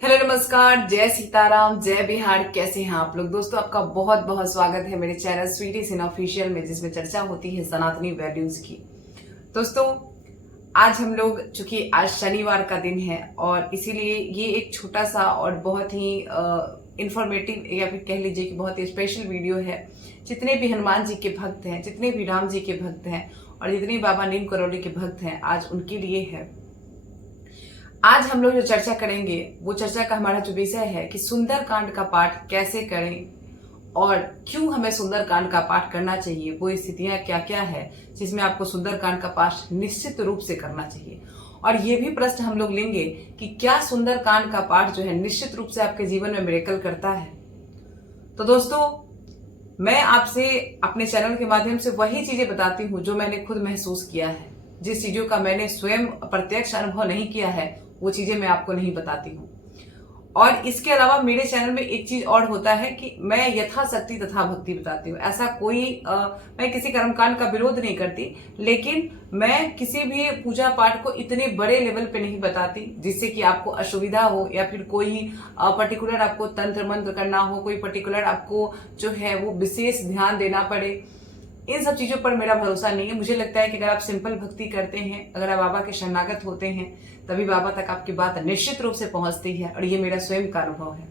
Hello नमस्कार, जय सीताराम, जय बिहार। कैसे हैं आप लोग? दोस्तों, आपका बहुत बहुत स्वागत है मेरे चैनल स्वीटी सिन्हा ऑफिशियल में, जिसमें चर्चा होती है सनातनी वैल्यूज की। दोस्तों, आज हम लोग, चूंकि आज शनिवार का दिन है और इसीलिए ये एक छोटा सा और बहुत ही इंफॉर्मेटिव या फिर कह लीजिए कि बहुत ही स्पेशल वीडियो है। जितने भी हनुमान जी के भक्त हैं, जितने भी राम जी के भक्त हैं और जितने बाबा नीम करौली के भक्त हैं, आज उनके लिए है। आज हम लोग जो चर्चा करेंगे, वो चर्चा का हमारा जो विषय है कि सुंदर कांड का पाठ कैसे करें और क्यों हमें सुंदर कांड का पाठ करना चाहिए। वो स्थितियां क्या क्या है जिसमें आपको सुंदर कांड का पाठ निश्चित रूप से करना चाहिए। और ये भी प्रश्न हम लोग लेंगे कि क्या सुंदर कांड का पाठ जो है निश्चित रूप से आपके जीवन में मिरेकल करता है। तो दोस्तों, मैं आपसे अपने चैनल के माध्यम से वही चीजें बताती हूँ जो मैंने खुद महसूस किया है। जिस चीजों का मैंने स्वयं प्रत्यक्ष अनुभव नहीं किया है, वो चीजें मैं आपको नहीं बताती हूँ। और इसके अलावा मेरे चैनल में एक चीज और होता है कि मैं यथाशक्ति तथा भक्ति बताती हूँ। ऐसा कोई मैं किसी कर्मकांड का विरोध नहीं करती, लेकिन मैं किसी भी पूजा पाठ को इतने बड़े लेवल पे नहीं बताती जिससे कि आपको असुविधा हो या फिर कोई पर्टिकुलर आपको तंत्र मंत्र करना हो, कोई पर्टिकुलर आपको जो है वो विशेष ध्यान देना पड़े। इन सब चीजों पर मेरा भरोसा नहीं है। मुझे लगता है कि अगर आप सिंपल भक्ति करते हैं, अगर आप बाबा के शरणागत होते हैं, तभी बाबा तक आपकी बात निश्चित रूप से पहुंचती है। और ये मेरा स्वयं का अनुभव है।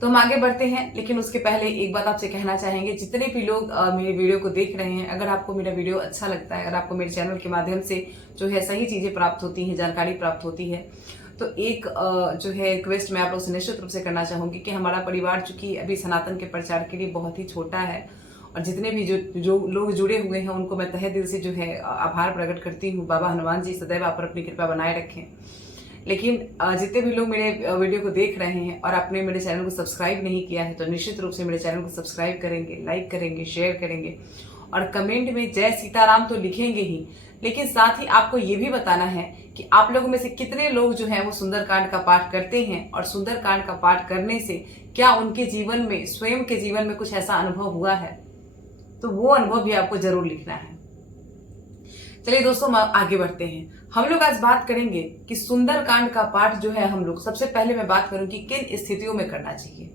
तो हम आगे बढ़ते हैं, लेकिन उसके पहले एक बात आपसे कहना चाहेंगे, जितने भी लोग मेरे वीडियो को देख रहे हैं, अगर आपको मेरा वीडियो अच्छा लगता है, अगर आपको मेरे चैनल के माध्यम से जो है सही चीजें प्राप्त होती हैं, जानकारी प्राप्त होती है, तो एक जो है रिक्वेस्ट मैं आप लोग से निश्चित रूप से करना चाहूंगी कि हमारा परिवार चूंकि अभी सनातन के प्रचार के लिए बहुत ही छोटा है, और जितने भी जो लोग जुड़े हुए हैं उनको मैं तहे दिल से जो है आभार प्रकट करती हूँ। बाबा हनुमान जी सदैव आप पर अपनी कृपा बनाए रखें। लेकिन जितने भी लोग मेरे वीडियो को देख रहे हैं और आपने मेरे चैनल को सब्सक्राइब नहीं किया है, तो निश्चित रूप से मेरे चैनल को सब्सक्राइब करेंगे, लाइक करेंगे, शेयर करेंगे और कमेंट में जय सीताराम तो लिखेंगे ही, लेकिन साथ ही आपको ये भी बताना है कि आप लोगों में से कितने लोग जो हैं वो सुंदरकांड का पाठ करते हैं और सुंदरकांड का पाठ करने से क्या उनके जीवन में, स्वयं के जीवन में कुछ ऐसा अनुभव हुआ है। तो वो अनुभव भी आपको जरूर लिखना है। चलिए दोस्तों, हम आगे बढ़ते हैं। हम लोग आज बात करेंगे कि सुंदरकांड का पाठ जो है, हम लोग सबसे पहले मैं बात करूंगी किन स्थितियों में करना चाहिए।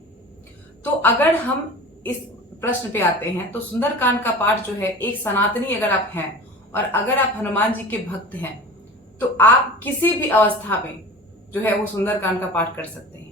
तो अगर हम इस प्रश्न पे आते हैं, तो सुंदरकांड का पाठ जो है, एक सनातनी अगर आप हैं और अगर आप हनुमान जी के भक्त हैं, तो आप किसी भी अवस्था में जो है वो सुंदरकांड का पाठ कर सकते हैं।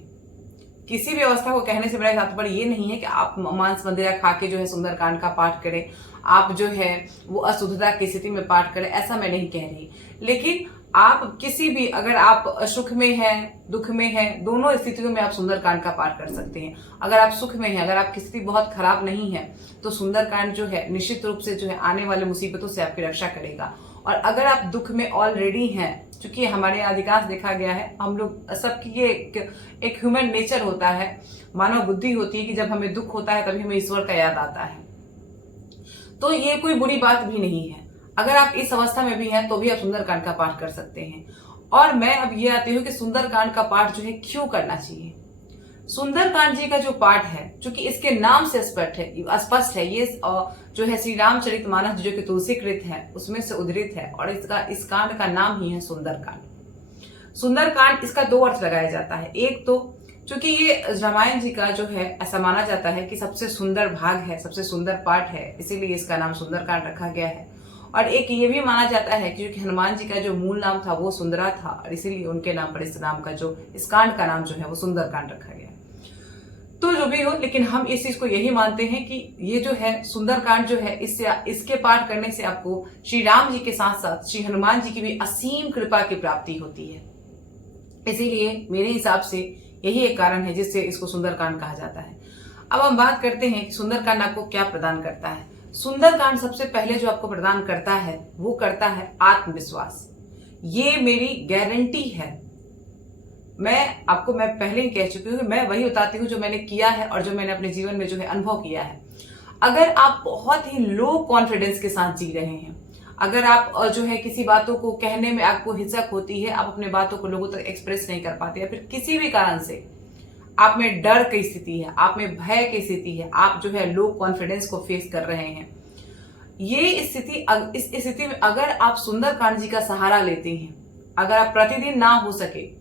किसी भी अवस्था को कहने से मेरा तात्पर्य ये नहीं है कि आप मांस मदिरा खा के जो है सुंदरकांड का पाठ करें, आप जो है वो अशुद्धता की स्थिति में पाठ करें, ऐसा मैं नहीं कह रही। लेकिन आप किसी भी, अगर आप सुख में हैं, दुख में हैं, दोनों स्थितियों में आप सुंदरकांड का पाठ कर सकते हैं। अगर आप सुख में हैं, अगर आपकी स्थिति बहुत खराब नहीं है, तो सुंदरकांड जो है निश्चित रूप से जो है आने वाले मुसीबतों से आपकी रक्षा करेगा। और अगर आप दुख में ऑलरेडी हैं, क्योंकि हमारे यहाँ अधिकांश देखा गया है, हम लोग सबकी ये एक ह्यूमन नेचर होता है, मानव बुद्धि होती है कि जब हमें दुख होता है तभी हमें ईश्वर का याद आता है। तो ये कोई बुरी बात भी नहीं है। अगर आप इस अवस्था में भी हैं तो भी आप सुंदरकांड का पाठ कर सकते हैं। और मैं अब ये आती हूँ कि सुंदरकांड का पाठ जो है क्यों करना चाहिए। सुंदरकांड जी का जो पाठ है, क्योंकि इसके नाम से स्पष्ट है, ये जो है श्री रामचरितमानस जो कि तुलसीकृत है उसमें से उद्धृत है, और इस कांड का नाम ही है सुंदरकांड। सुंदरकांड, इसका दो अर्थ लगाया जाता है। एक तो चूंकि ये रामायण जी का जो है ऐसा माना जाता है कि सबसे सुंदर भाग है, सबसे सुंदर पाठ है, इसीलिए इसका नाम सुंदरकांड रखा गया है। और एक ये भी माना जाता है क्योंकि हनुमान जी का जो मूल नाम था वो सुंदरा था, और इसीलिए उनके नाम पर इस नाम का जो, इस कांड का नाम जो है वो सुंदरकांड रखा गया। तो जो भी हो, लेकिन हम इस चीज को यही मानते हैं कि ये जो है सुंदरकांड जो है, इसके पाठ करने से आपको श्री राम जी के साथ साथ श्री हनुमान जी की भी असीम कृपा की प्राप्ति होती है। इसीलिए मेरे हिसाब से यही एक कारण है जिससे इसको सुंदरकांड कहा जाता है। अब हम बात करते हैं कि सुंदरकांड आपको क्या प्रदान करता है। सुंदरकांड सबसे पहले जो आपको प्रदान करता है वो करता है आत्मविश्वास। ये मेरी गारंटी है। मैं पहले ही कह चुकी हूँ कि मैं वही बताती हूँ जो मैंने किया है और जो मैंने अपने जीवन में जो है अनुभव किया है। अगर आप बहुत ही लो कॉन्फिडेंस के साथ जी रहे हैं, अगर आप जो है किसी बातों को कहने में आपको हिचक होती है, आप अपने बातों को लोगों तक एक्सप्रेस नहीं कर पाते, या फिर किसी भी कारण से आप में डर की स्थिति है, आप में भय की स्थिति है, आप जो है लो कॉन्फिडेंस को फेस कर रहे हैं, ये स्थिति, इस स्थिति में अगर आप सुंदरकांड जी का सहारा लेते हैं, अगर आप प्रतिदिन ना हो सके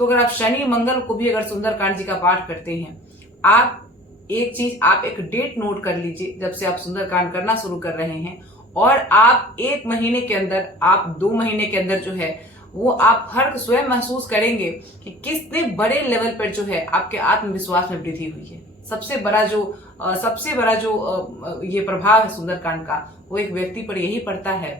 तो अगर आप शनि मंगल को भी अगर सुंदरकांड जी का पाठ करते हैं, आप एक डेट नोट कर लीजिए जब से आप सुंदरकांड करना शुरू कर रहे हैं, और आप 1 महीने के अंदर, आप 2 महीने के अंदर जो है वो आप हर स्वयं महसूस करेंगे कि कितने बड़े लेवल पर जो है आपके आत्मविश्वास में वृद्धि हुई है। सबसे बड़ा जो ये प्रभाव है सुंदरकांड का, वो एक व्यक्ति पर यही पड़ता है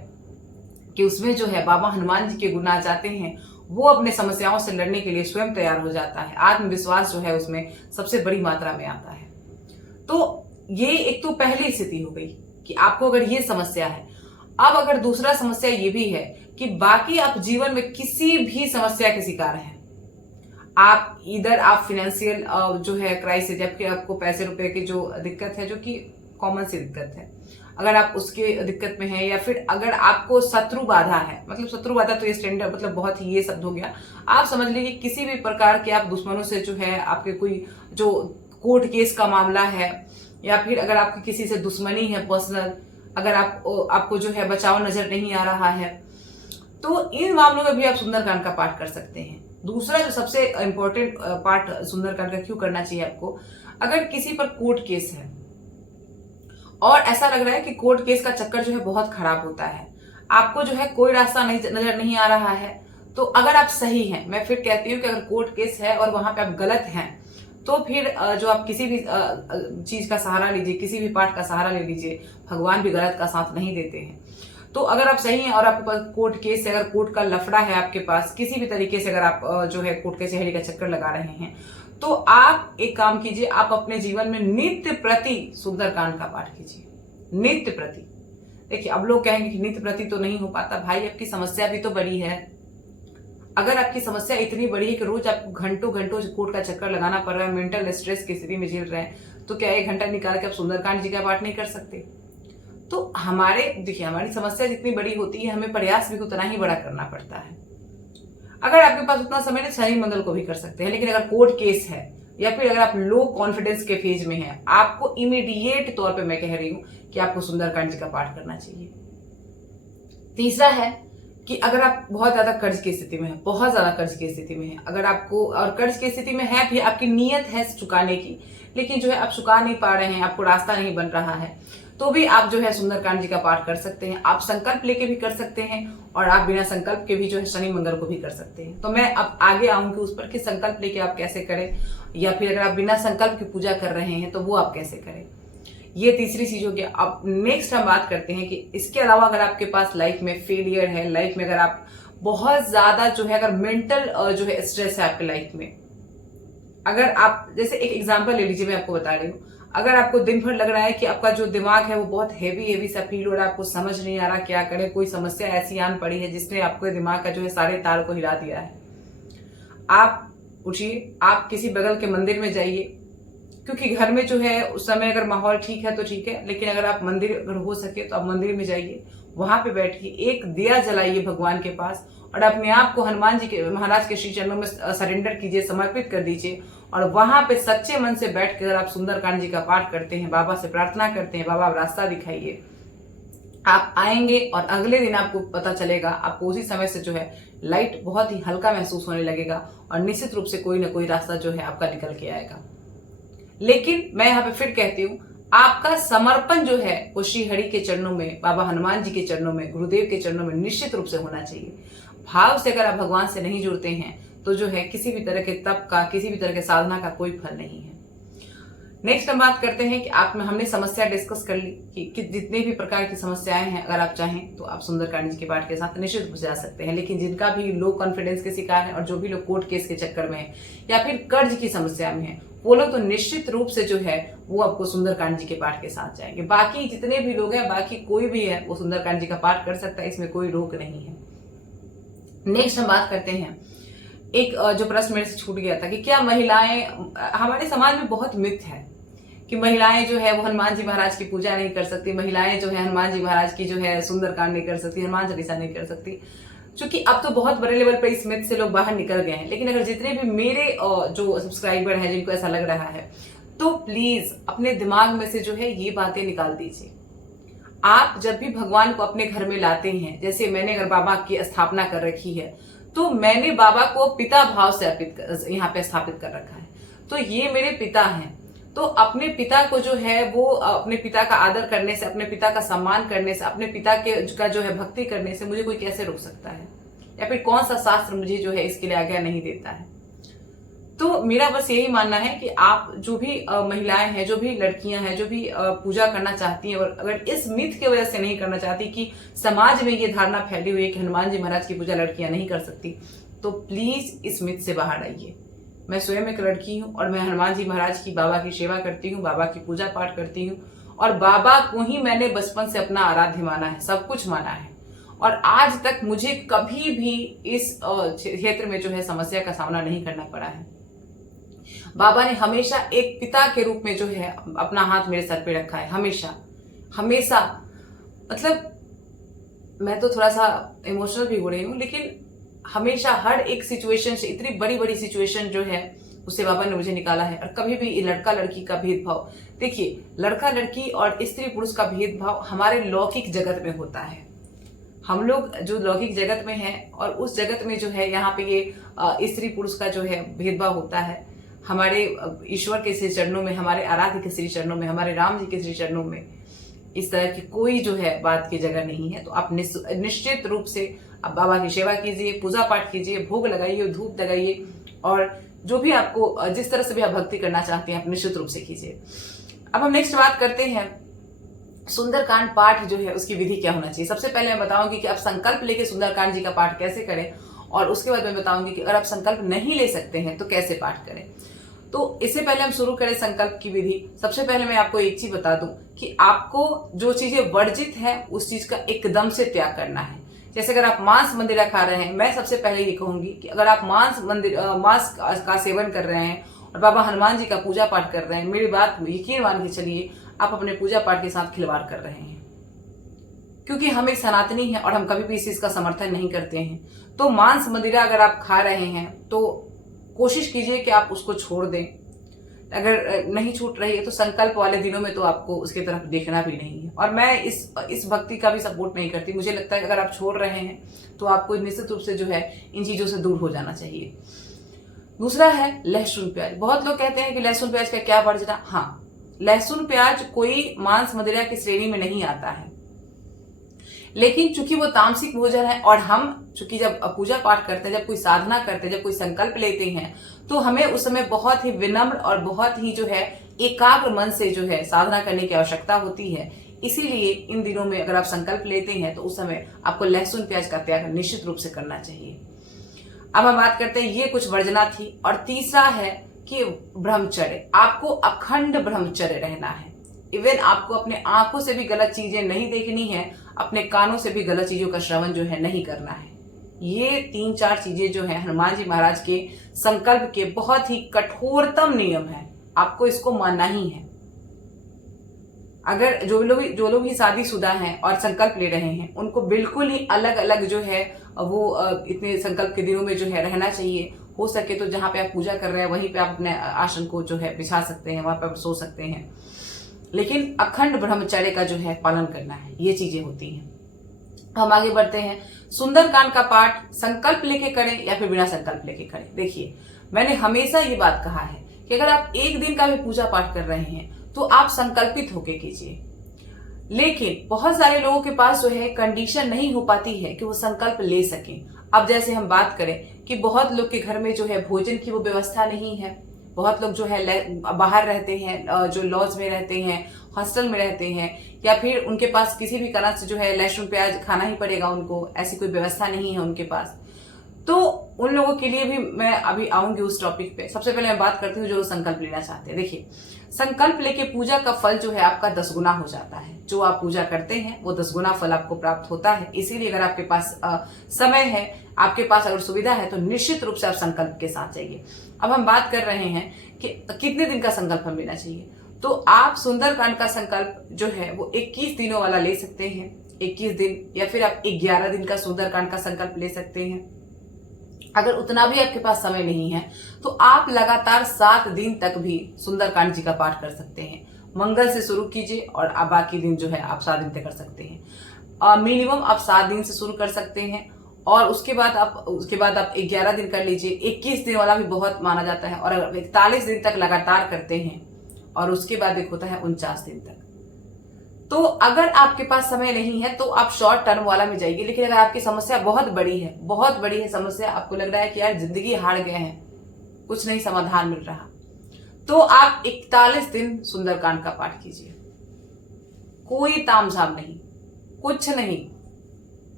कि उसमें जो है बाबा हनुमान जी के गुण आ जाते हैं। वो अपने समस्याओं से लड़ने के लिए स्वयं तैयार हो जाता है। आत्मविश्वास जो है उसमें सबसे बड़ी मात्रा में आता है। तो ये एक तो पहली स्थिति हो गई कि आपको अगर ये समस्या है। अब अगर दूसरा समस्या ये भी है कि बाकी आप जीवन में किसी भी समस्या के शिकार हैं, आप फाइनेंशियल जो है क्राइसिस, जबकि आपको पैसे रुपए की जो दिक्कत है, जो कि कॉमन सी दिक्कत है, अगर आप उसके दिक्कत में हैं, या फिर अगर आपको शत्रु बाधा है, मतलब शत्रु बाधा तो ये स्टैंडर्ड मतलब बहुत ही ये शब्द हो गया, आप समझ लीजिए किसी भी प्रकार के आप दुश्मनों से जो है आपके कोई जो कोर्ट केस का मामला है, या फिर अगर आपकी किसी से दुश्मनी है पर्सनल, अगर आपको जो है बचाव नजर नहीं आ रहा है, तो इन मामलों में भी आप सुंदरकांड का पाठ कर सकते हैं। दूसरा जो सबसे इंपॉर्टेंट पार्ट सुंदरकांड का क्यों करना चाहिए आपको, अगर किसी पर कोर्ट केस है और ऐसा लग रहा है कि कोर्ट केस का चक्कर जो है बहुत खराब होता है, आपको जो है कोई रास्ता नजर नहीं आ रहा है, तो अगर आप सही हैं, मैं फिर कहती हूँ कि अगर कोर्ट केस है और वहां पे आप गलत हैं, तो फिर जो आप किसी भी चीज का सहारा लीजिए, किसी भी पाठ का सहारा ले लीजिए, भगवान भी गलत का साथ नहीं देते हैं। तो अगर आप सही हैं और आपके पास कोर्ट केस है, अगर कोर्ट का लफड़ा है आपके पास, किसी भी तरीके से अगर आप जो है कोर्ट कचहरी का चक्कर लगा रहे हैं, तो आप एक काम कीजिए, आप अपने जीवन में नित्य प्रति सुंदरकांड का पाठ कीजिए। नित्य प्रति, देखिए अब लोग कहेंगे कि नित्य प्रति तो नहीं हो पाता। भाई आपकी समस्या भी तो बड़ी है। अगर आपकी समस्या इतनी बड़ी है कि रोज आपको घंटों घंटों कोर्ट का चक्कर लगाना पड़ रहा है, मेंटल स्ट्रेस की स्थिति में झेल रहे हैं, तो क्या 1 घंटा निकाल के आप सुंदरकांड जी का पाठ नहीं कर सकते? तो हमारी समस्या जितनी बड़ी होती है, हमें प्रयास भी उतना ही बड़ा करना पड़ता है। अगर आपके पास उतना समय नहीं, शनि मंगल को भी कर सकते हैं, लेकिन अगर कोर्ट केस है या फिर अगर आप लो कॉन्फिडेंस के फेज में हैं, आपको इमीडिएट तौर पे मैं कह रही हूं कि आपको सुंदरकांड जी का पाठ करना चाहिए। तीसरा है कि अगर आप बहुत ज्यादा कर्ज की स्थिति में है, बहुत ज्यादा कर्ज की स्थिति में है, अगर आपको और कर्ज की स्थिति में है भी, आपकी नीयत है चुकाने की, लेकिन जो है आप चुका नहीं पा रहे हैं, आपको रास्ता नहीं बन रहा है, तो भी आप जो है सुंदरकांड जी का पाठ कर सकते हैं। आप संकल्प लेके भी कर सकते हैं और आप बिना संकल्प के भी जो है शनि मंगल को भी कर सकते हैं। तो मैं अब आगे आऊंगी उस पर कि संकल्प लेके आप कैसे करें, या फिर अगर आप बिना संकल्प की पूजा कर रहे हैं तो वो आप कैसे करें। ये तीसरी चीज हो गया। अब नेक्स्ट हम बात करते हैं कि इसके अलावा अगर आपके पास लाइफ में फेलियर है, लाइफ में अगर आप बहुत ज्यादा जो है अगर मेंटल जो है स्ट्रेस है आपके लाइफ में, अगर आप जैसे एक एग्जांपल ले लीजिए, मैं आपको बता रही हूँ, अगर आपको दिन भर लग रहा है कि आपका जो दिमाग है वो बहुत हेवी सा फील हो रहा है, आपको समझ नहीं आ रहा क्या करे, कोई समस्या ऐसी आन पड़ी है जिसने आपके दिमाग का जो है सारे तार को हिला दिया है, आप उठिए, आप किसी बगल के मंदिर में जाइए, क्योंकि घर में जो है उस समय अगर माहौल ठीक है तो ठीक है, लेकिन अगर आप मंदिर अगर हो सके तो आप मंदिर में जाइए, वहां पे बैठिए, एक दिया जलाइए भगवान के पास और अपने आप को हनुमान जी के महाराज के श्री चरणों में सरेंडर कीजिए, समर्पित कर दीजिए, और वहां पे सच्चे मन से बैठ कर आप सुंदरकांड जी का पाठ करते हैं, बाबा से प्रार्थना करते हैं, बाबा आप रास्ता दिखाइए, आप आएंगे और अगले दिन आपको पता चलेगा, आपको उसी समय से जो है लाइट बहुत ही हल्का महसूस होने लगेगा और निश्चित रूप से कोई ना कोई रास्ता जो है आपका निकल के आएगा। लेकिन मैं यहाँ पे फिर कहती हूँ, आपका समर्पण जो है वो श्री हरि के चरणों में, बाबा हनुमान जी के चरणों में, गुरुदेव के चरणों में निश्चित रूप से होना चाहिए। भाव से अगर आप भगवान से नहीं जुड़ते हैं तो जो है किसी भी तरह के तप का, किसी भी तरह के साधना का कोई फल नहीं है। नेक्स्ट हम बात करते हैं कि हमने समस्या डिस्कस कर ली कि जितने भी प्रकार की समस्याएं हैं, अगर आप चाहें तो आप सुंदरकांड जी के पाठ के साथ निश्चित रूप से जा सकते हैं। लेकिन जिनका भी लो कॉन्फिडेंस के शिकार है और जो भी लोग कोर्ट केस के चक्कर में है या फिर कर्ज की समस्या में है, वो लोग तो निश्चित रूप से जो है वो आपको सुंदरकांड जी के पाठ के साथ जाएंगे। बाकी जितने भी लोग हैं, बाकी कोई भी है, वो सुंदरकांड जी का पाठ कर सकता है, इसमें कोई रोक नहीं है। नेक्स्ट हम बात करते हैं, एक जो प्रश्न मेरे से छूट गया था कि क्या महिलाएं, हमारे समाज में बहुत मिथ है कि महिलाएं जो है वो हनुमान जी महाराज की पूजा नहीं कर सकती, महिलाएं जो है हनुमान जी महाराज की जो है सुंदरकांड नहीं कर सकती, हनुमान चालीसा नहीं कर सकती। क्योंकि अब तो बहुत बड़े लेवल पर इस मिथ से लोग बाहर निकल गए हैं, लेकिन अगर जितने भी मेरे जो सब्सक्राइबर हैं जिनको ऐसा लग रहा है, तो प्लीज अपने दिमाग में से जो है ये बातें निकाल दीजिए। आप जब भी भगवान को अपने घर में लाते हैं, जैसे मैंने अगर बाबा की स्थापना कर रखी है, तो मैंने बाबा को पिता भाव से अर्पित यहाँ पे स्थापित कर रखा है। तो ये मेरे पिता हैं, तो अपने पिता को जो है वो अपने पिता का आदर करने से, अपने पिता का सम्मान करने से, अपने पिता के का जो है भक्ति करने से मुझे कोई कैसे रोक सकता है, या फिर कौन सा शास्त्र मुझे जो है इसके लिए आज्ञा नहीं देता है। तो मेरा बस यही मानना है कि आप जो भी महिलाएं हैं, जो भी लड़कियां हैं, जो भी पूजा करना चाहती हैं, और अगर इस मिथ की वजह से नहीं करना चाहती कि समाज में ये धारणा फैली हुई है कि हनुमान जी महाराज की पूजा लड़कियां नहीं कर सकती, तो प्लीज इस मिथ से बाहर आइए। मैं स्वयं एक लड़की हूँ और मैं हनुमान जी महाराज की, बाबा की सेवा करती हूँ, बाबा की पूजा पाठ करती हूँ, और बाबा को ही मैंने बचपन से अपना आराध्य माना है, सब कुछ माना है। और आज तक मुझे कभी भी इस क्षेत्र में जो है समस्या का सामना नहीं करना पड़ा है। बाबा ने हमेशा एक पिता के रूप में जो है अपना हाथ मेरे सर पे रखा है, हमेशा हमेशा। मतलब मैं तो थोड़ा सा इमोशनल भी हो रही हूँ, लेकिन हमेशा हर एक सिचुएशन से, इतनी बड़ी बड़ी सिचुएशन जो है उससे बाबा ने मुझे निकाला है। और कभी भी लड़का लड़की का भेदभाव, देखिए लड़का लड़की और स्त्री पुरुष का भेदभाव हमारे लौकिक जगत में होता है। हम लोग जो लौकिक जगत में हैं और उस जगत में जो है यहाँ पे ये स्त्री पुरुष का जो है भेदभाव होता है। हमारे ईश्वर के श्री चरणों में, हमारे आराध्य के श्री चरणों में, हमारे राम जी के श्री चरणों में इस तरह की कोई जो है बात की जगह नहीं है। तो आप निश्चित रूप से आप बाबा की सेवा कीजिए, पूजा पाठ कीजिए, भोग लगाइए, धूप लगाइए, और जो भी आपको जिस तरह से भी आप भक्ति करना चाहते हैं आप निश्चित रूप से कीजिए। अब हम नेक्स्ट बात करते हैं, सुंदरकांड पाठ जो है उसकी विधि क्या होना चाहिए। सबसे पहले मैं बताऊंगी कि आप संकल्प लेके सुंदरकांड जी का पाठ कैसे करें, और उसके बाद मैं बताऊंगी कि अगर आप संकल्प नहीं ले सकते हैं तो कैसे पाठ करें। तो इससे पहले हम शुरू करें संकल्प की विधि। सबसे पहले मैं आपको एक चीज बता दूं कि आपको जो चीजें वर्जित है उस चीज का एकदम से त्याग करना है। जैसे अगर आप मांस मंदिरा खा रहे हैं, मैं सबसे पहले ये कहूंगी कि अगर आप मांस का सेवन कर रहे हैं और बाबा हनुमान जी का पूजा पाठ कर रहे हैं, मेरी बात यकीन मान के चलिए आप अपने पूजा पाठ के साथ खिलवाड़ कर रहे हैं, क्योंकि हम एक सनातनी हैं और हम कभी भी इस चीज का समर्थन नहीं करते हैं। तो मांस मंदिरा अगर आप खा रहे हैं तो कोशिश कीजिए कि आप उसको छोड़ दें। अगर नहीं छूट रही है तो संकल्प वाले दिनों में तो आपको उसकी तरफ देखना भी नहीं है। और मैं इस भक्ति का भी सपोर्ट नहीं करती। मुझे लगता है कि अगर आप छोड़ रहे हैं तो आपको निश्चित रूप से जो है इन चीजों से दूर हो जाना चाहिए। दूसरा है लहसुन प्याज। बहुत लोग कहते हैं कि लहसुन प्याज का क्या वर्जना। हाँ, लहसुन प्याज कोई मांस मदिरा की श्रेणी में नहीं आता है, लेकिन चूंकि वो तामसिक भोजन है और हम चूंकि जब पूजा पाठ करते हैं, जब कोई साधना करते हैं, जब कोई संकल्प लेते हैं, तो हमें उस समय बहुत ही विनम्र और बहुत ही जो है एकाग्र मन से जो है साधना करने की आवश्यकता होती है। इसीलिए इन दिनों में अगर आप संकल्प लेते हैं तो उस समय आपको लहसुन प्याज का त्याग निश्चित रूप से करना चाहिए। अब हम बात करते हैं, ये कुछ वर्जना थी। और तीसरा है कि ब्रह्मचर्य, आपको अखंड ब्रह्मचर्य रहना है। इवन आपको अपने आंखों से भी गलत चीजें नहीं देखनी है, अपने कानों से भी गलत चीजों का श्रवण जो है नहीं करना है। ये 3-4 चीजें जो है हनुमान जी महाराज के संकल्प के बहुत ही कठोरतम नियम है, आपको इसको मानना ही है। अगर जो लोग ही शादीशुदा हैं और संकल्प ले रहे हैं, उनको बिल्कुल ही अलग अलग जो है वो इतने संकल्प के दिनों में जो है रहना चाहिए। हो सके तो जहां पे आप पूजा कर रहे हैं वहीं पे आप अपने आसन को जो है बिछा सकते हैं, वहां पे आप सो सकते हैं, लेकिन अखंड ब्रह्मचर्य का जो है पालन करना है। ये चीजें होती हैं। हम आगे बढ़ते हैं। सुंदरकांड का पाठ संकल्प लेके करें या फिर बिना संकल्प लेके करें। देखिए, मैंने हमेशा ये बात कहा है कि अगर आप एक दिन का भी पूजा पाठ कर रहे हैं तो आप संकल्पित होके कीजिए। लेकिन बहुत सारे लोगों के पास जो है कंडीशन नहीं हो पाती है कि वो संकल्प ले सकें। अब जैसे हम बात करें कि बहुत लोग के घर में जो है भोजन की वो व्यवस्था नहीं है, बहुत लोग जो है बाहर रहते हैं, जो लॉज में रहते हैं, हॉस्टल में रहते हैं, या फिर उनके पास किसी भी कारण से जो है लहसुन प्याज खाना ही पड़ेगा उनको, ऐसी कोई व्यवस्था नहीं है उनके पास। तो उन लोगों के लिए भी मैं अभी आऊंगी उस टॉपिक पे। सबसे पहले मैं बात करती हूँ जो संकल्प लेना चाहते हैं। देखिए, संकल्प लेके पूजा का फल जो है आपका 10 गुना हो जाता है। जो आप पूजा करते हैं वो 10 गुना फल आपको प्राप्त होता है। इसीलिए अगर आपके पास समय है, आपके पास अगर सुविधा है, तो निश्चित रूप से आप संकल्प के साथ जाइए। अब हम बात कर रहे हैं कि कितने दिन का संकल्प हम लेना चाहिए। तो आप सुंदरकांड का संकल्प जो है वो 21 दिनों वाला ले सकते हैं, 21 दिन, या फिर आप 11 दिन का सुंदरकांड का संकल्प ले सकते हैं। अगर उतना भी आपके पास समय नहीं है तो आप लगातार 7 दिन तक भी सुंदरकांड जी का पाठ कर सकते हैं। मंगल से शुरू कीजिए और आप बाकी दिन जो है आप 7 दिन तक कर सकते हैं। मिनिमम आप 7 दिन से शुरू कर सकते हैं और उसके बाद आप 11 दिन कर लीजिए। 21 दिन वाला भी बहुत माना जाता है, और अगर 41 दिन तक लगातार करते हैं, और उसके बाद एक होता है 49 दिन तक। तो अगर आपके पास समय नहीं है तो आप शॉर्ट टर्म वाला में जाइए। लेकिन अगर आपकी समस्या बहुत बड़ी है समस्या, आपको लग रहा है कि यार जिंदगी हार गए हैं, कुछ नहीं समाधान मिल रहा, तो आप 41 दिन सुंदरकांड का पाठ कीजिए। कोई तामझाम नहीं, कुछ नहीं,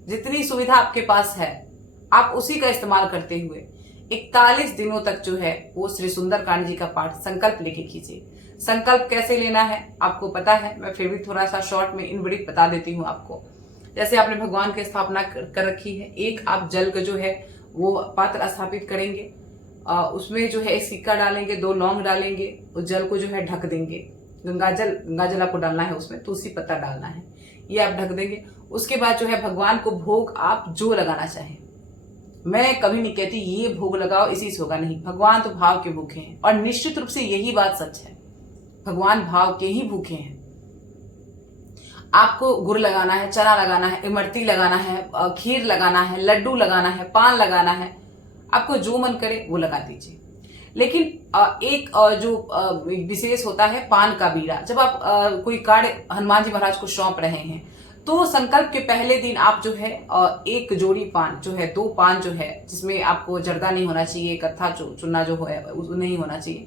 जितनी सुविधा आपके पास है आप उसी का इस्तेमाल करते हुए 41 दिनों तक जो है वो श्री सुंदरकांड जी का पाठ संकल्प लेके कीजिए। संकल्प कैसे लेना है आपको पता है, मैं फिर भी थोड़ा सा शॉर्ट में इन ब्रीफ बता देती हूँ आपको। जैसे आपने भगवान की स्थापना कर रखी है, एक आप जल का जो है वो पात्र स्थापित करेंगे, उसमें जो है एक सिक्का डालेंगे, 2 लौंग डालेंगे, उस जल को जो है ढक देंगे। गंगा जल आपको डालना है, उसमें तुलसी पत्ता डालना है, ये आप ढक देंगे। उसके बाद जो है भगवान को भोग आप जो लगाना चाहें, मैं कभी नहीं कहती ये भोग लगाओ इसी से होगा, नहीं, भगवान तो भाव के भूखे हैं, और निश्चित रूप से यही बात सच है, भगवान भाव के ही भूखे हैं। आपको गुड़ लगाना है, चना लगाना है, इमरती लगाना है, खीर लगाना है, लड्डू लगाना है, पान लगाना है, आपको जो मन करे वो लगा दीजिए। लेकिन एक जो विशेष होता है पान का बीड़ा, जब आप कोई कार्य हनुमान जी महाराज को सौंप रहे हैं तो संकल्प के पहले दिन आप जो है एक जोड़ी पान जो है, 2 पान जो है, जिसमें आपको जर्दा नहीं होना चाहिए, कत्था चुनना जो है नहीं होना चाहिए,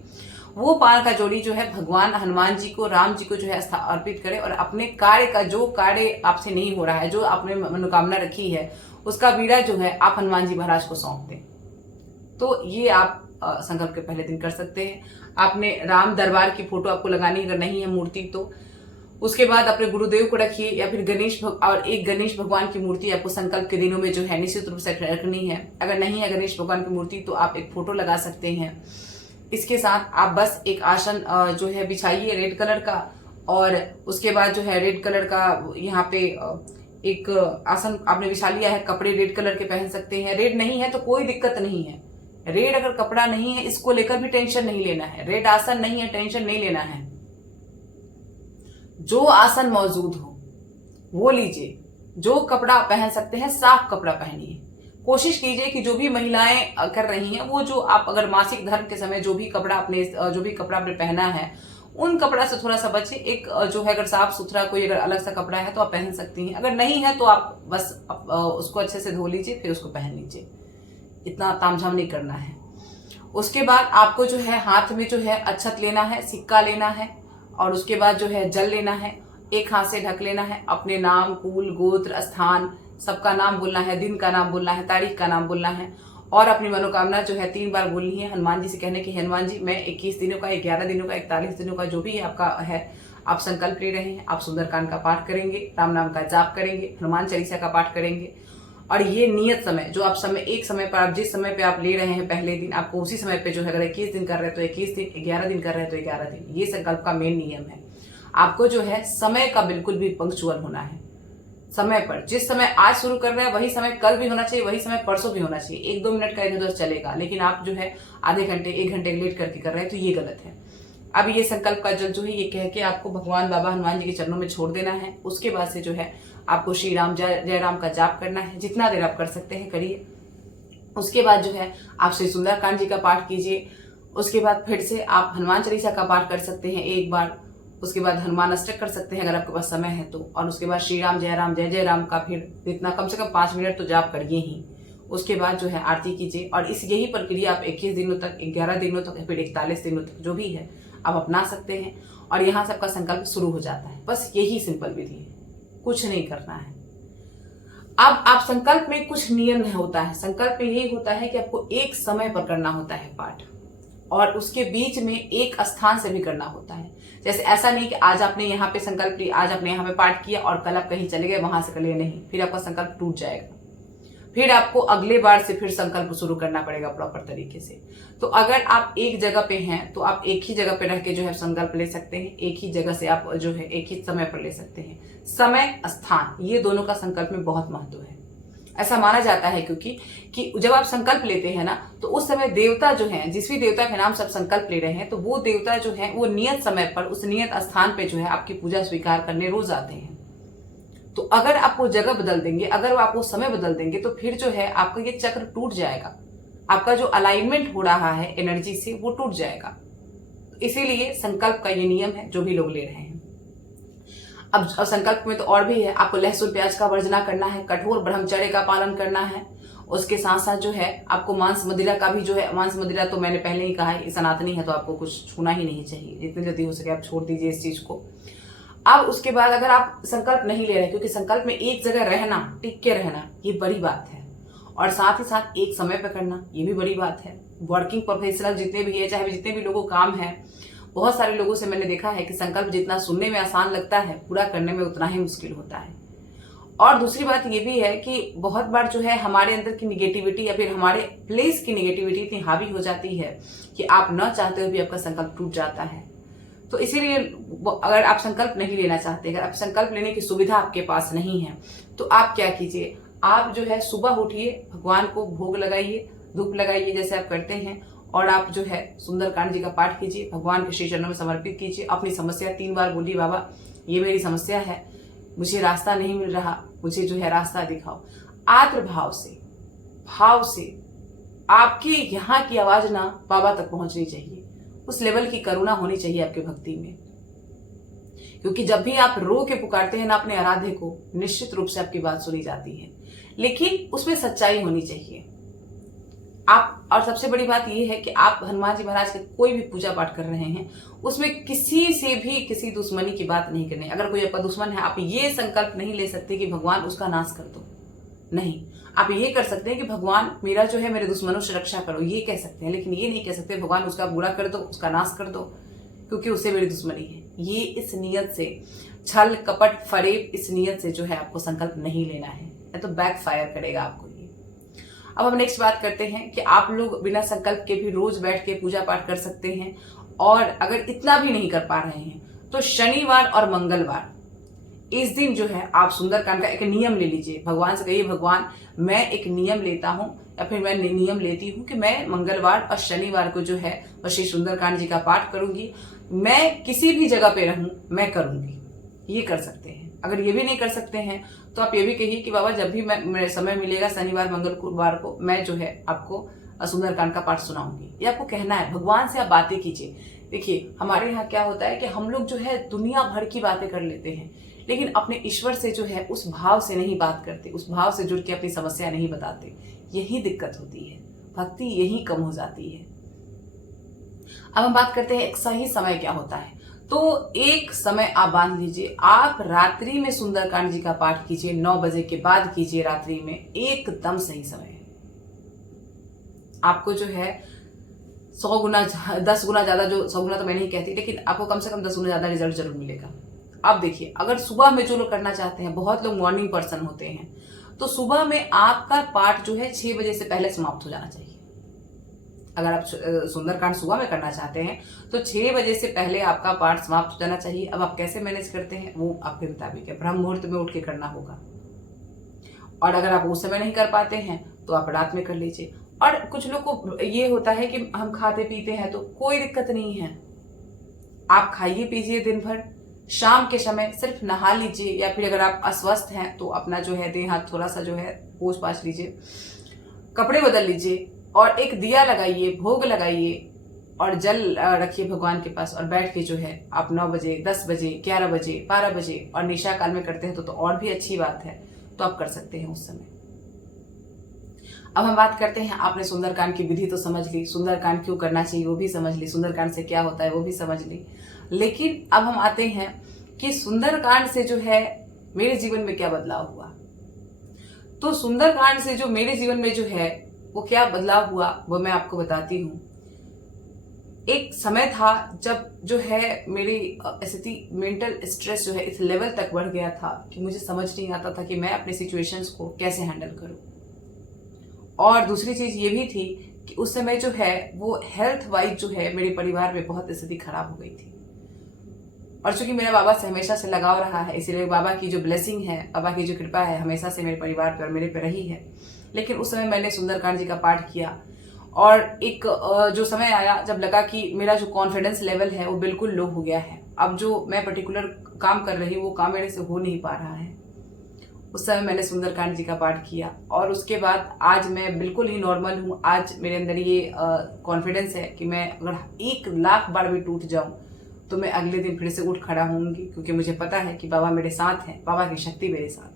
वो पान का जोड़ी जो है भगवान हनुमान जी को, राम जी को जो है अर्पित करें, और अपने कार्य का, जो कार्य आपसे नहीं हो रहा है, जो आपने मनोकामना रखी है, उसका बीड़ा जो है आप हनुमान जी महाराज को सौंप दें। तो ये आप संकल्प के पहले दिन कर सकते हैं। आपने राम दरबार की फोटो आपको लगानी, अगर नहीं है मूर्ति तो उसके बाद अपने गुरुदेव को रखिए, या फिर और एक गणेश भगवान की मूर्ति आपको संकल्प के दिनों में जो है निश्चित रूप से रखनी है। अगर नहीं है गणेश भगवान की मूर्ति तो आप एक फोटो लगा सकते हैं। इसके साथ आप बस एक आसन जो है बिछाइए रेड कलर का, और उसके बाद जो है रेड कलर का यहाँ पे एक आसन आपने बिछा लिया है, कपड़े रेड कलर के पहन सकते हैं। रेड नहीं है तो कोई दिक्कत नहीं है, रेड अगर कपड़ा नहीं है इसको लेकर भी टेंशन नहीं लेना है, रेड आसन नहीं है टेंशन नहीं लेना है, जो आसन मौजूद हो वो लीजिए, जो कपड़ा पहन सकते हैं साफ कपड़ा पहनिए। कोशिश कीजिए कि जो भी महिलाएं कर रही हैं वो, जो आप अगर मासिक धर्म के समय जो भी कपड़ा आपने पहना है उन कपड़ा से थोड़ा सा बचे। एक जो है अगर साफ सुथरा कोई अगर अलग सा कपड़ा है तो आप पहन सकती हैं, अगर नहीं है तो आप बस उसको अच्छे से धो लीजिए फिर उसको पहन लीजिए, इतना तामझाम नहीं करना है। उसके बाद आपको जो है हाथ में जो है अक्षत लेना है, सिक्का लेना है, और उसके बाद जो है जल लेना है, एक हाथ से ढक लेना है, अपने नाम, कुल, गोत्र, स्थान सबका नाम बोलना है, दिन का नाम बोलना है, तारीख का नाम बोलना है, और अपनी मनोकामना जो है 3 बार बोलनी है। हनुमान जी से कहने की हनुमान जी मैं 21 दिनों का, 11 दिनों का, 41 दिनों का जो भी आपका है आप संकल्प ले रहे हैं, आप सुंदरकांड का पाठ करेंगे, राम नाम का जाप करेंगे, हनुमान चालीसा का पाठ करेंगे। और ये नियत समय जो आप एक समय पर आप जिस समय पे आप ले रहे हैं पहले दिन, आपको उसी समय पे जो है, अगर 21 दिन कर रहे हैं तो 21 दिन, 11 दिन कर रहे हैं तो 11 दिन, ये संकल्प का मेन नियम है। आपको जो है समय का बिल्कुल भी पंक्चुअल होना है, समय पर, जिस समय आज शुरू कर रहे हैं वही समय कल भी होना चाहिए, वही समय परसों भी होना चाहिए। 1-2 मिनट का इधर उधर चलेगा, लेकिन आप जो है आधे घंटे 1 घंटे लेट करके कर रहे हैं तो ये गलत है। अब ये संकल्प का जल जो है ये कह के आपको भगवान बाबा हनुमान जी के चरणों में छोड़ देना है। उसके बाद से जो है आपको श्री राम जय राम का जाप करना है, जितना देर आप कर सकते हैं करिए। उसके बाद जो है आप श्री सुंदरकांड जी का पाठ कीजिए। उसके बाद फिर से आप हनुमान चालीसा का पाठ कर सकते हैं 1 बार। उसके बाद हनुमान अष्टक कर सकते हैं अगर आपके पास समय है तो, और उसके बाद श्री राम जय जय राम का फिर इतना कम से कम 5 मिनट तो जाप करिए ही। उसके बाद जो है आरती कीजिए, और इस यही प्रक्रिया आप 21 दिनों तक, 11 दिनों तक, फिर 41 दिनों तक जो भी है आप अपना सकते हैं, और यहाँ सबका संकल्प शुरू हो जाता है। बस यही सिंपल विधि है, कुछ नहीं करना है। अब आप संकल्प में कुछ नियम होता है, संकल्प में यही होता है कि आपको एक समय पर करना होता है पाठ, और उसके बीच में एक स्थान से भी करना होता है। जैसे ऐसा नहीं कि आज आपने यहाँ पे संकल्प लिया, आज आपने यहाँ पे पाठ किया और कल आप कहीं चले गए वहां से कर लिए, नहीं, फिर आपका संकल्प टूट जाएगा, फिर आपको अगले बार से फिर संकल्प शुरू करना पड़ेगा प्रॉपर तरीके से। तो अगर आप एक जगह पे हैं तो आप एक ही जगह पे रह के जो है संकल्प ले सकते हैं, एक ही जगह से आप जो है एक ही समय पर ले सकते हैं। समय स्थान ये दोनों का संकल्प में बहुत महत्व है, ऐसा माना जाता है कि जब आप संकल्प लेते हैं ना तो उस समय देवता जो है, जिस भी देवता के नाम से आप संकल्प ले रहे हैं, तो वो देवता जो है वो नियत समय पर उस नियत स्थान पे जो है आपकी पूजा स्वीकार करने रोज आते हैं। तो अगर आप वो जगह बदल देंगे, अगर आप वो समय बदल देंगे, तो फिर जो है आपका ये चक्र टूट जाएगा। आपका जो अलाइनमेंट हो रहा है एनर्जी से वो टूट जाएगा। इसीलिए संकल्प का ये नियम है जो भी लोग ले रहे हैं। अब संकल्प में तो और भी है, आपको लहसुन प्याज का वर्जना करना है, कठोर ब्रह्मचर्य का पालन करना है। उसके साथ साथ जो है आपको मांस मदिरा का भी जो है, मांस मदिरा तो मैंने पहले ही कहा है सनातनी है, तो आपको कुछ छूना ही नहीं चाहिए। जितनी जल्दी हो सके आप छोड़ दीजिए इस चीज को। अब उसके बाद अगर आप संकल्प नहीं ले रहे, क्योंकि संकल्प में एक जगह रहना, टिक के रहना, ये बड़ी बात है। और साथ ही साथ एक समय पर करना, ये भी बड़ी बात है। वर्किंग प्रोफेशनल जितने भी है, चाहे जितने भी लोगों को काम है, बहुत सारे लोगों से मैंने देखा है कि संकल्प जितना सुनने में आसान लगता है, पूरा करने में उतना ही मुश्किल होता है। और दूसरी बात ये भी है कि बहुत बार जो है हमारे अंदर की निगेटिविटी या फिर हमारे प्लेस की निगेटिविटी इतनी हावी हो जाती है कि आप न चाहते हुए भी आपका संकल्प टूट जाता है। तो इसीलिए अगर आप संकल्प नहीं लेना चाहते, अगर आप संकल्प लेने की सुविधा आपके पास नहीं है, तो आप क्या कीजिए, आप जो है सुबह उठिए, भगवान को भोग लगाइए, धूप लगाइए जैसे आप करते हैं, और आप जो है सुंदरकांड जी का पाठ कीजिए, भगवान के श्री चरणों में समर्पित कीजिए। अपनी समस्या 3 बार बोलिए, बाबा ये मेरी समस्या है, मुझे रास्ता नहीं मिल रहा, मुझे जो है रास्ता दिखाओ। आर्द्र भाव से आपकी यहाँ की आवाज ना बाबा तक पहुंचनी चाहिए। उस लेवल की करुणा होनी चाहिए आपके भक्ति में, क्योंकि जब भी आप रो के पुकारते हैं ना अपने आराध्य को, निश्चित रूप से आपकी बात सुनी जाती है, लेकिन उसमें सच्चाई होनी चाहिए। आप, और सबसे बड़ी बात यह है कि आप हनुमान जी महाराज के कोई भी पूजा पाठ कर रहे हैं, उसमें किसी से भी किसी दुश्मनी की बात नहीं करनी। अगर कोई आपका दुश्मन है, आप ये संकल्प नहीं ले सकते कि भगवान उसका नाश कर दो, नहीं। आप ये कर सकते हैं कि भगवान मेरा जो है मेरे दुश्मनों से रक्षा करो, ये कह सकते हैं, लेकिन ये नहीं कह सकते भगवान उसका बुरा कर दो, उसका नाश कर दो, क्योंकि उससे मेरी दुश्मनी है। ये इस नियत से, छल कपट फरेब, इस नियत से जो है आपको संकल्प नहीं लेना है, या तो बैक फायर करेगा आपको ये। अब हम नेक्स्ट बात करते हैं कि आप लोग बिना संकल्प के भी रोज बैठ के पूजा पाठ कर सकते हैं, और अगर इतना भी नहीं कर पा रहे हैं तो शनिवार और मंगलवार इस दिन जो है आप सुंदरकांड का एक नियम ले लीजिए। भगवान से कहिए, भगवान मैं एक नियम लेता हूँ, या फिर मैं नियम लेती हूँ कि मैं मंगलवार और शनिवार को जो है और श्री सुंदरकांड जी का पाठ करूंगी। मैं किसी भी जगह पे रहूं, मैं करूंगी, ये कर सकते हैं। अगर ये भी नहीं कर सकते हैं तो आप ये भी कहिए कि बाबा जब भी मेरे समय मिलेगा शनिवार मंगलवार को, मैं जो है आपको सुंदरकांड का पाठ सुनाऊंगी। ये आपको कहना है, भगवान से आप बातें कीजिए। देखिए हमारे यहाँ क्या होता है कि हम लोग जो है दुनिया भर की बातें कर लेते हैं, लेकिन अपने ईश्वर से जो है उस भाव से नहीं बात करते, उस भाव से जुड़ के अपनी समस्या नहीं बताते। यही दिक्कत होती है, भक्ति यही कम हो जाती है। अब हम बात करते हैं एक सही समय क्या होता है। तो एक समय आप बांध लीजिए, आप रात्रि में सुंदरकांड जी का पाठ कीजिए, 9 बजे के बाद कीजिए रात्रि में, एकदम सही समय है। आपको जो है 100 गुना 10 गुना ज्यादा, जो 100 गुना तो मैं नहीं कहती, लेकिन आपको कम से कम 10 गुना ज्यादा रिजल्ट जरूर मिलेगा। आप देखिए, अगर सुबह में जो लोग करना चाहते हैं, बहुत लोग मॉर्निंग पर्सन होते हैं, तो सुबह में आपका पाठ जो है 6 बजे से पहले समाप्त हो जाना चाहिए। अगर आप सुंदरकांड सुबह में करना चाहते हैं तो 6 बजे से पहले आपका पाठ समाप्त हो जाना चाहिए। अब आप कैसे मैनेज करते हैं वो आपके मुताबिक है, ब्रह्म मुहूर्त में उठ के करना होगा, और अगर आप उस समय नहीं कर पाते हैं तो आप रात में कर लीजिए। और कुछ लोग को ये होता है कि हम खाते पीते हैं, तो कोई दिक्कत नहीं है, आप खाइए पीजिए दिन भर, शाम के समय सिर्फ नहा लीजिए, या फिर अगर आप अस्वस्थ हैं तो अपना जो है देह हाथ थोड़ा सा जो है पोंछ पाछ लीजिए, कपड़े बदल लीजिए, और एक दिया लगाइए, भोग लगाइए, और जल रखिए भगवान के पास, और बैठ के जो है आप 9 बजे 10 बजे 11 बजे 12 बजे और निशा काल में करते हैं तो और भी अच्छी बात है, तो आप कर सकते हैं उस समय। अब हम बात करते हैं, आपने सुंदरकांड की विधि तो समझ ली, सुंदरकांड क्यों करना चाहिए वो भी समझ ली, सुंदरकांड से क्या होता है वो भी समझ ली, लेकिन अब हम आते हैं कि सुंदरकांड से जो है मेरे जीवन में क्या बदलाव हुआ। तो सुंदरकांड से जो मेरे जीवन में जो है वो क्या बदलाव हुआ वो मैं आपको बताती हूँ। एक समय था जब जो है मेरी स्थिति, मेंटल स्ट्रेस जो है इस लेवल तक बढ़ गया था कि मुझे समझ नहीं आता था कि मैं अपने सिचुएशंस को कैसे हैंडल करूं। और दूसरी चीज ये भी थी कि उस समय जो है वो हेल्थ वाइज जो है मेरे परिवार में बहुत स्थिति खराब हो गई थी, और चूंकि मेरा बाबा से हमेशा से लगाव रहा है, इसीलिए बाबा की जो ब्लेसिंग है, बाबा की जो कृपा है हमेशा से मेरे परिवार पर और मेरे पे रही है। लेकिन उस समय मैंने सुंदरकांड जी का पाठ किया, और एक जो समय आया जब लगा कि मेरा जो कॉन्फिडेंस लेवल है वो बिल्कुल लो हो गया है। अब जो मैं पर्टिकुलर काम कर रही हूँ वो काम मेरे से हो नहीं पा रहा है, उस समय मैंने सुंदरकांड जी का पाठ किया और उसके बाद आज मैं बिल्कुल ही नॉर्मल हूँ। आज मेरे अंदर ये कॉन्फिडेंस है कि मैं अगर 1,00,000 बार भी टूट जाऊँ तो मैं अगले दिन फिर से उठ खड़ा होंगी, क्योंकि मुझे पता है कि बाबा मेरे साथ हैं, बाबा की शक्ति मेरे साथ है।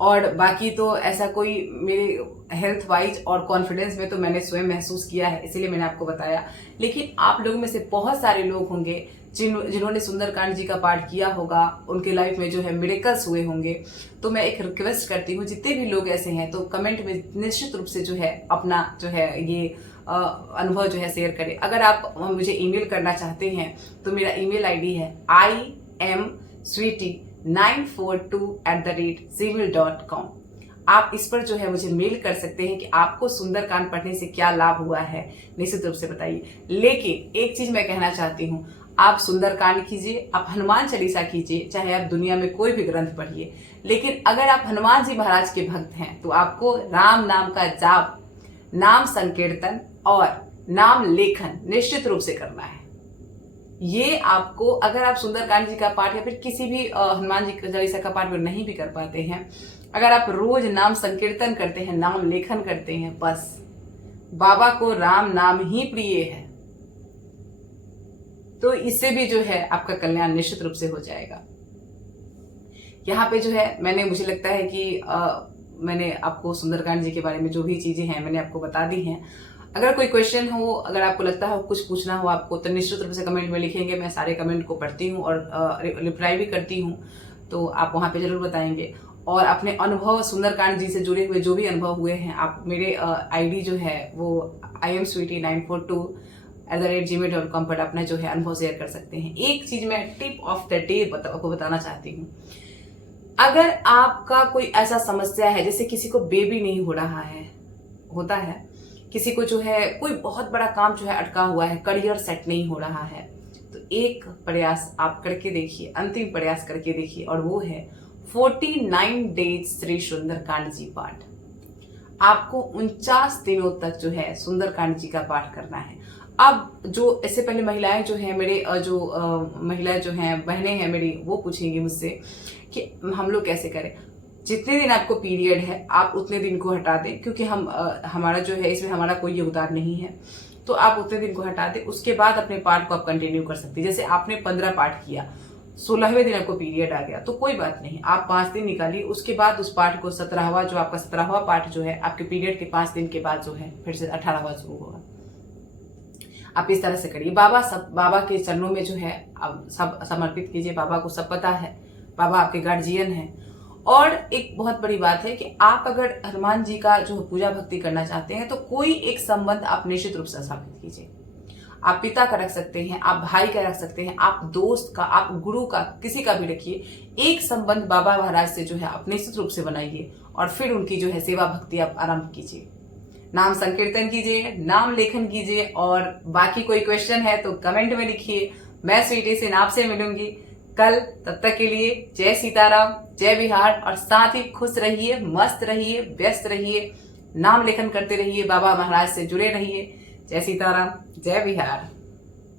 और बाकी तो ऐसा कोई मेरे हेल्थ वाइज और कॉन्फिडेंस में तो मैंने स्वयं महसूस किया है, इसीलिए मैंने आपको बताया। लेकिन आप लोगों में से बहुत सारे लोग होंगे जिन्होंने सुंदरकांड जी का पाठ किया होगा, उनके लाइफ में जो है मिरेकल्स हुए होंगे। तो मैं एक रिक्वेस्ट करती हूँ, जितने भी लोग ऐसे हैं तो कमेंट में निश्चित रूप से जो है अपना जो है ये अनुभव जो है शेयर करें। अगर आप मुझे ईमेल करना चाहते हैं तो मेरा ईमेल आईडी है imsweety942@gmail.com। आप इस पर जो है मुझे मेल कर सकते हैं कि आपको सुंदरकांड पढ़ने से क्या लाभ हुआ है, निश्चित रूप से बताइए। लेकिन एक चीज मैं कहना चाहती हूँ, आप सुंदरकांड कीजिए, आप हनुमान चालीसा कीजिए, चाहे आप दुनिया में कोई भी ग्रंथ पढ़िए, लेकिन अगर आप हनुमान जी महाराज के भक्त हैं तो आपको राम नाम का जाप, नाम संकीर्तन और नाम लेखन निश्चित रूप से करना है। ये आपको, अगर आप सुंदरकांड जी का पाठ या फिर किसी भी हनुमान जी चालीसा का पाठ नहीं भी कर पाते हैं, अगर आप रोज नाम संकीर्तन करते हैं, नाम लेखन करते हैं, बस बाबा को राम नाम ही प्रिय है, तो इससे भी जो है आपका कल्याण निश्चित रूप से हो जाएगा। यहाँ पे जो है मुझे लगता है कि मैंने आपको सुंदरकांड जी के बारे में जो भी चीजें हैं मैंने आपको बता दी हैं। अगर कोई क्वेश्चन हो, अगर आपको लगता है कुछ पूछना हो आपको, तो निश्चित रूप से कमेंट में लिखेंगे। मैं सारे कमेंट को पढ़ती हूँ और रिप्लाई भी करती हूँ, तो आप वहाँ पे जरूर बताएंगे। और अपने अनुभव सुंदरकांड जी से जुड़े हुए जो भी अनुभव हुए हैं, आप मेरे आईडी जो है वो imsweety942@gmail.com पर अपना जो है अनुभव शेयर कर सकते हैं। एक चीज मैं टिप ऑफ द डे आपको बताना चाहती हूँ। अगर आपका कोई ऐसा समस्या है, जैसे किसी को बेबी नहीं हो रहा है, होता है किसी को जो है कोई बहुत बड़ा काम जो है अटका हुआ है, करियर सेट नहीं हो रहा है, तो एक प्रयास आप करके देखिए, अंतिम प्रयास करके देखिए, और वो है 49 डेज श्री सुंदरकांड जी पाठ। आपको 49 दिनों तक जो है सुंदरकांड जी का पाठ करना है। अब जो इससे पहले महिलाएं जो है मेरे महिलाएं जो हैं, बहनें हैं मेरी, वो पूछेंगी मुझसे कि हम लोग कैसे करें। जितने दिन आपको पीरियड है आप उतने दिन को हटा दें, क्योंकि हमारा जो है इसमें हमारा कोई योगदान नहीं है, तो आप उतने दिन को हटा दें। उसके बाद अपने पाठ को आप कंटिन्यू कर सकते हैं। जैसे आपने 15 पाठ किया, 16वें दिन आपको पीरियड आ गया, तो कोई बात नहीं, आप 5 दिन निकालिए। उसके बाद उस पाठ को 17वां, जो आपका 17वां पाठ जो है आपके पीरियड के 5 दिन के बाद जो है फिर से 18वां शुरू होगा। आप इस तरह से करिए। बाबा के चरणों में जो है आप सब समर्पित कीजिए। बाबा को सब पता है, बाबा आपके गार्जियन हैं। और एक बहुत बड़ी बात है कि आप अगर हनुमान जी का जो पूजा भक्ति करना चाहते हैं तो कोई एक संबंध आप निश्चित रूप से स्थापित कीजिए। आप पिता का रख सकते हैं, आप भाई का रख सकते हैं, आप दोस्त का, आप गुरु का, किसी का भी रखिए। एक संबंध बाबा महाराज से जो है आप निश्चित रूप से बनाइए और फिर उनकी जो है सेवा भक्ति आप आरंभ कीजिए। नाम संकीर्तन कीजिए, नाम लेखन कीजिए। और बाकी कोई क्वेश्चन है तो कमेंट में लिखिए। मैं स्वीटी सिन्हा आपसे मिलूंगी कल। तब तक के लिए जय सीताराम, जय बिहार, और साथ ही खुश रहिए, मस्त रहिए, व्यस्त रहिए, नाम लेखन करते रहिए, बाबा महाराज से जुड़े रहिए। जय सीताराम, जय बिहार।